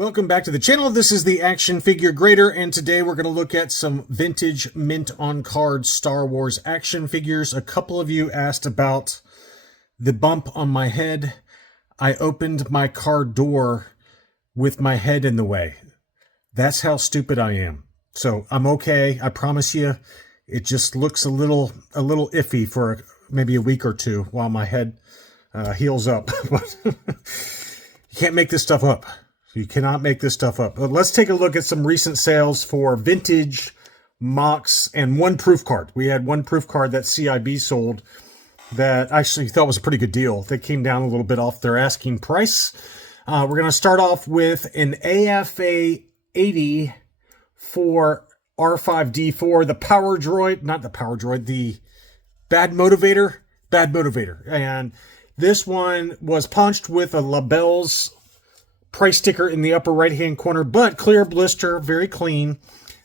Welcome back to the channel. This is the Action Figure Grader, and today we're going to look at some vintage mint on card Star Wars action figures. A couple of you asked about the bump on my head. I opened my car door with my head in the way. That's how stupid I am. So I'm okay. I promise you. It just looks a little iffy for maybe a week or two while my head heals up. But you can't make this stuff up. You cannot make this stuff up. But let's take a look at some recent sales for vintage MOCs and one proof card. We had one proof card that CIB sold that I actually thought was a pretty good deal. They came down a little bit off their asking price. We're going to start off with an AFA 80 for R5D4, the Power Droid, not the Power Droid, the Bad Motivator. And this one was punched with a Labelle's price sticker in the upper right hand corner, but clear blister, very clean.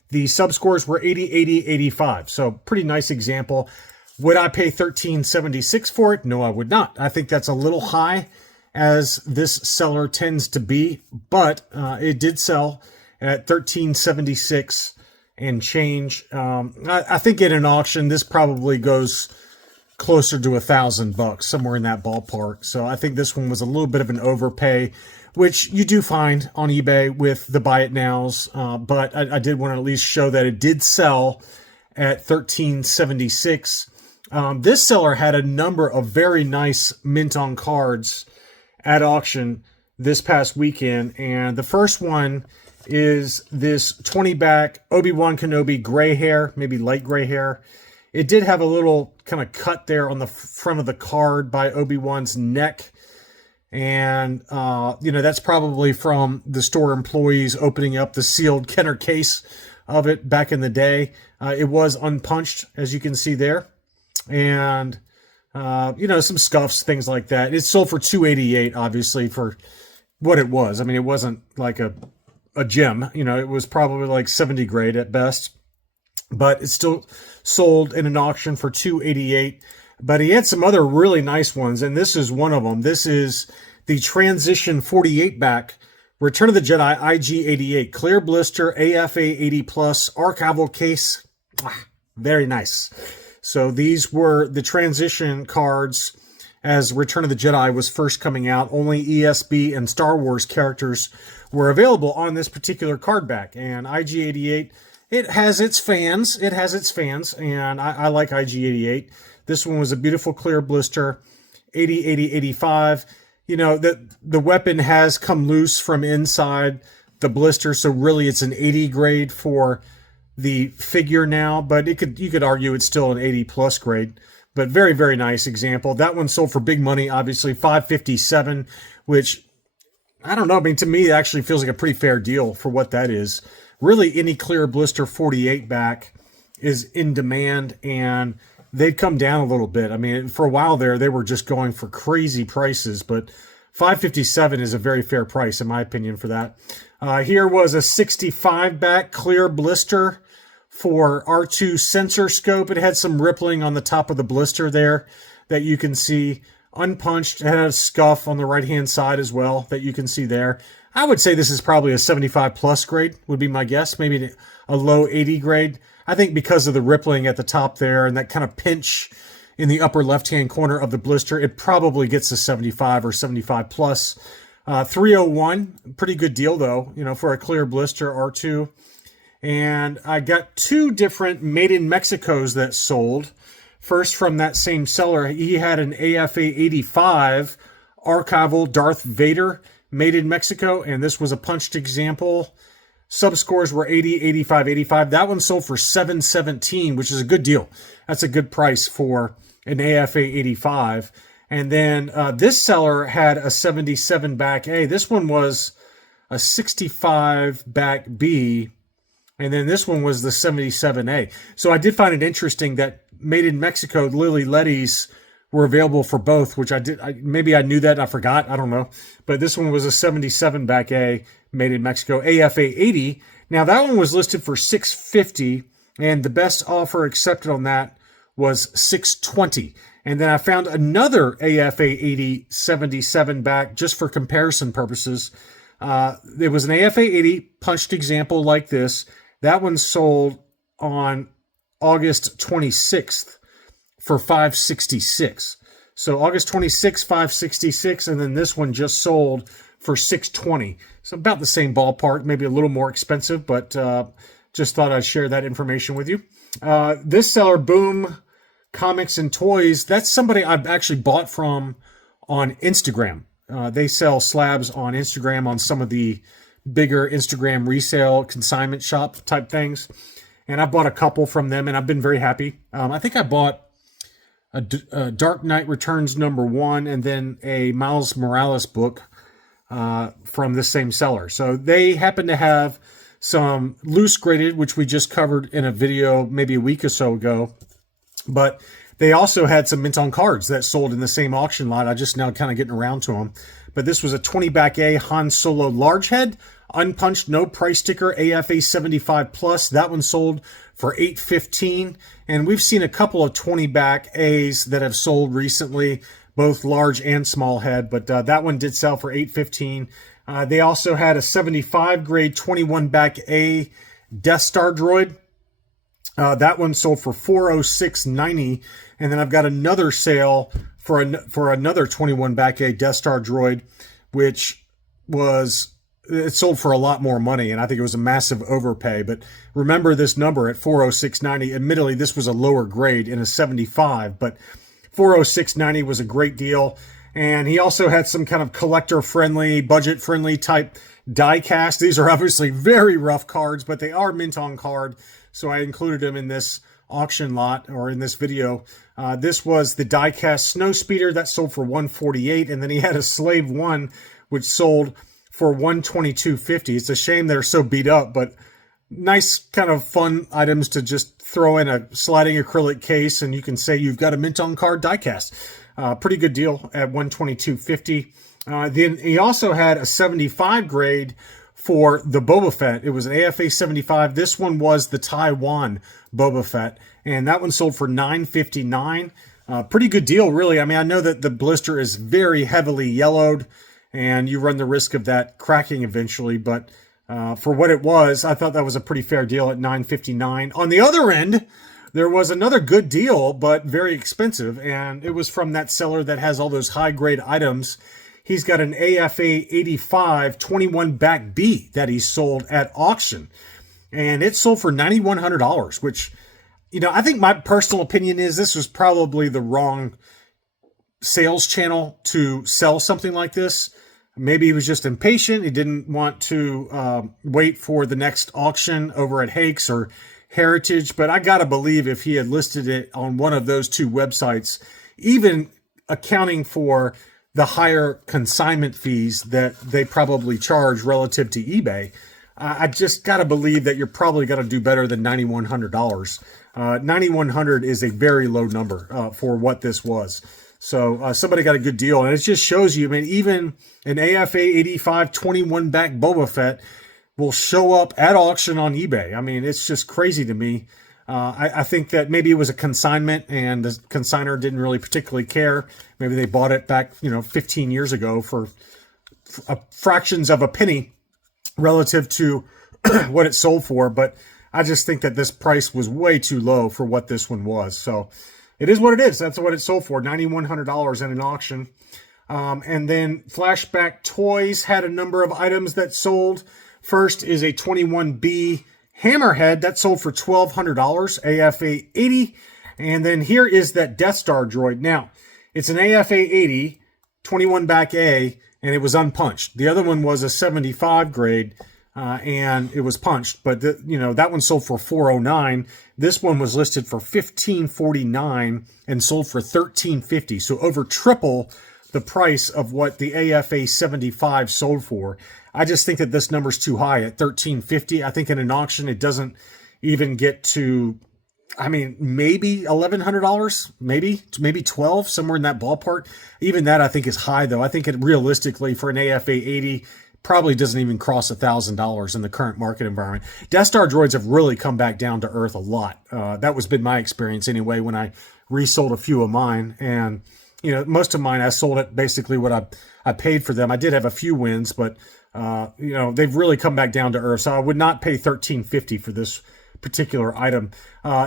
The sub scores were 80, 80, 85. So pretty nice example. Would I pay $13.76 for it? No, I would not. I think that's a little high, as this seller tends to be, but it did sell at $13.76 and change. I think at an auction, this probably goes closer to $1,000, somewhere in that ballpark. So I think this one was a little bit of an overpay, which you do find on eBay with the buy it nows. But I did want to at least show that it did sell at $13.76. This seller had a number of very nice mint on cards at auction this past weekend. And the first one is this 20 back Obi-Wan Kenobi gray hair, maybe light gray hair. It did have a little kind of cut there on the front of the card by Obi-Wan's neck. And, that's probably from the store employees opening up the sealed Kenner case of it back in the day. It was unpunched, as you can see there. And, some scuffs, things like that. It sold for $288, obviously, for what it was. I mean, it wasn't like a gem. It was probably like 70 grade at best. But it still sold in an auction for $288. But he had some other really nice ones, and this is one of them. This is the Transition 48 back Return of the Jedi IG-88 clear blister AFA 80 plus archival case. Very nice. So these were the Transition cards as Return of the Jedi was first coming out. Only ESB and Star Wars characters were available on this particular card back, and IG-88. It has its fans. And I like IG-88. This one was a beautiful clear blister, 80, 80, 85. The weapon has come loose from inside the blister, so really it's an 80 grade for the figure now, but you could argue it's still an 80 plus grade. But very, very nice example. That one sold for big money, obviously, $557, which, I don't know, to me, it actually feels like a pretty fair deal for what that is. Really, any clear blister 48 back is in demand, and they'd come down a little bit. For a while there, they were just going for crazy prices, but $557 is a very fair price, in my opinion, for that. Here was a 65 back clear blister for R2 sensor scope. It had some rippling on the top of the blister there that you can see. Unpunched. It had a scuff on the right-hand side as well that you can see there. I would say this is probably a 75 plus grade, would be my guess. Maybe a low 80 grade. I think because of the rippling at the top there and that kind of pinch in the upper left-hand corner of the blister, it probably gets a 75 or 75 plus. 301, pretty good deal though, for a clear blister R2. And I got two different Made in Mexicos that sold. First, from that same seller, he had an AFA 85 archival Darth Vader Made in Mexico, and this was a punched example. Sub scores were 80, 85, 85. That one sold for $717, which is a good deal. That's a good price for an AFA 85. And then this seller had a 77 back A. This one was a 65 back B. And then this one was the 77A. So I did find it interesting that Made in Mexico, Lily Letty's were available for both, which maybe I knew that, I forgot, I don't know. But this one was a 77 back A, Made in Mexico, AFA 80. Now that one was listed for $650, and the best offer accepted on that was $620. And then I found another AFA 80 77 back, just for comparison purposes, It was an AFA 80 punched example like this. That one sold on August 26th for $566. So August 26th, $566, and then this one just sold for $620. So about the same ballpark, maybe a little more expensive, but just thought I'd share that information with you. This seller, Boom Comics and Toys, that's somebody I've actually bought from on Instagram. They sell slabs on Instagram on some of the bigger Instagram resale consignment shop type things. And I bought a couple from them, and I've been very happy. I think I bought a Dark Knight Returns #1 and then a Miles Morales book from the same seller. So they happen to have some loose graded, which we just covered in a video maybe a week or so ago. But they also had some mint on cards that sold in the same auction lot. I just now kind of getting around to them. But this was a 20 back A Han Solo large head, unpunched, no price sticker, AFA 75 plus. That one sold for $815. And we've seen a couple of 20 back A's that have sold recently, both large and small head. But that one did sell for $815. They also had a 75 grade 21 back A Death Star droid. That one sold for $406.90, and then I've got another sale for another 21 back A Death Star droid, which it sold for a lot more money, and I think it was a massive overpay. But remember this number at $406.90. Admittedly, this was a lower grade in a 75, but $406.90 was a great deal. And he also had some kind of collector-friendly, budget-friendly type die cast. These are obviously very rough cards, but they are mint on card. So I included them in this auction lot or in this video. This was the die-cast Snow Speeder that sold for $148, and then he had a Slave 1 which sold for $122.50. It's a shame they're so beat up, but nice kind of fun items to just throw in a sliding acrylic case, and you can say you've got a mint on card die-cast. Pretty good deal at $122.50. Then he also had a 75 grade for the Boba Fett. It was an AFA 75. This one was the Taiwan Boba Fett, and that one sold for $959. Pretty good deal, really. I mean, I know that the blister is very heavily yellowed, and you run the risk of that cracking eventually, but for what it was, I thought that was a pretty fair deal at $959. On the other end, there was another good deal, but very expensive, and it was from that seller that has all those high-grade items. He's got an AFA 85 21 back B that he sold at auction, and it sold for $9,100, which, you know, I think my personal opinion is this was probably the wrong sales channel to sell something like this. Maybe he was just impatient. He didn't want to wait for the next auction over at Hakes or Heritage, but I gotta believe if he had listed it on one of those two websites, even accounting for the higher consignment fees that they probably charge relative to eBay, I just gotta believe that you're probably gonna do better than $9,100. $9,100 is a very low number for what this was. So somebody got a good deal, and it just shows you, I mean, even an AFA 85 21 back Boba Fett will show up at auction on eBay. I mean, it's just crazy to me. I think that maybe it was a consignment and the consignor didn't really particularly care. Maybe they bought it back, 15 years ago for fractions of a penny relative to what it sold for. But I just think that this price was way too low for what this one was. So it is what it is. That's what it sold for, $9,100 at an auction. And then Flashback Toys had a number of items that sold. First is a 21B Hammerhead that sold for $1,200, AFA 80. And then here is that Death Star droid. Now, it's an AFA 80, 21 back A, and it was unpunched. The other one was a 75 grade, and it was punched. But, that one sold for $409. This one was listed for $1,549 and sold for $1,350. So over triple the price of what the AFA 75 sold for. I just think that this number's too high at $1,350. I think in an auction, it doesn't even get to, maybe $1,100, maybe $1,200, somewhere in that ballpark. Even that I think is high, though. I think it realistically for an AFA 80 probably doesn't even cross $1,000 in the current market environment. Death Star droids have really come back down to earth a lot. That was been my experience anyway when I resold a few of mine. And most of mine, I sold at basically what I paid for them. I did have a few wins, but they've really come back down to earth. So I would not pay $13.50 for this particular item.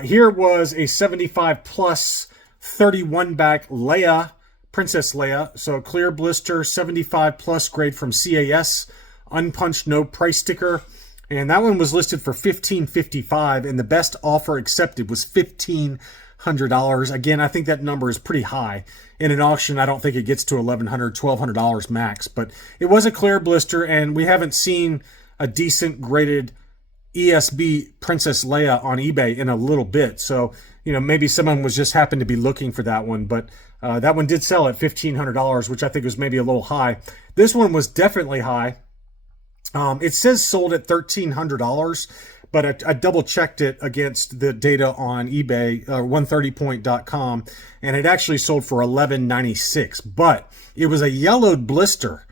Here was a 75 plus 31 back Leia, Princess Leia. So clear blister, 75 plus grade from CAS, unpunched, no price sticker. And that one was listed for $15.55, and the best offer accepted was $1,500. Again, I think that number is pretty high. In an auction, I don't think it gets to $1,100, $1,200 max, but it was a clear blister, and we haven't seen a decent graded ESB Princess Leia on eBay in a little bit. So, maybe someone was just happened to be looking for that one, but that one did sell at $1,500, which I think was maybe a little high. This one was definitely high. It says sold at $1,300, but I double checked it against the data on eBay, 130point.com, and it actually sold for $1,196. But it was a yellowed blister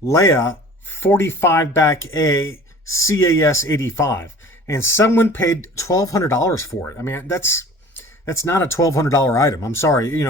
Leia 45 back A CAS 85, and someone paid $1,200 for it. I mean, that's not a $1,200 item. I'm sorry,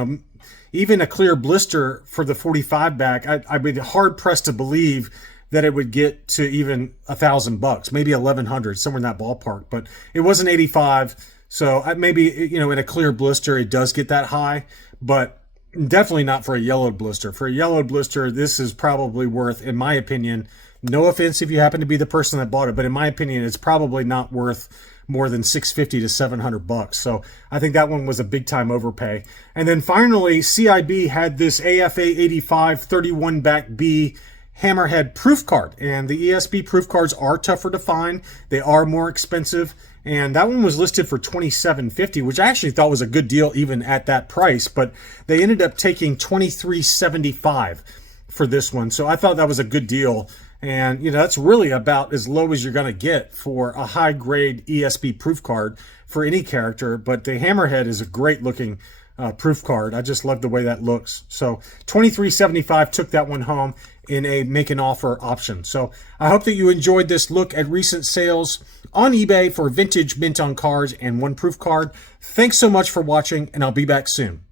even a clear blister for the 45 back, I'd be hard pressed to believe that it would get to even $1,000, maybe $1,100, somewhere in that ballpark. But it was an 85, so maybe in a clear blister it does get that high, but definitely not for a yellowed blister. For a yellowed blister, this is probably worth, in my opinion, no offense if you happen to be the person that bought it, but in my opinion, it's probably not worth more than $650 to $700. So I think that one was a big time overpay. And then finally, CIB had this AFA 85 31 back B Hammerhead proof card, and the ESB proof cards are tougher to find. They are more expensive, and that one was listed for $27.50, which I actually thought was a good deal even at that price, but they ended up taking $23.75 for this one. So I thought that was a good deal, and that's really about as low as you're going to get for a high grade ESB proof card for any character. But the Hammerhead is a great looking proof card. I just love the way that looks. So $23.75, took that one home in a make an offer option. So I hope that you enjoyed this look at recent sales on eBay for vintage mint on cards and one proof card. Thanks so much for watching, and I'll be back soon.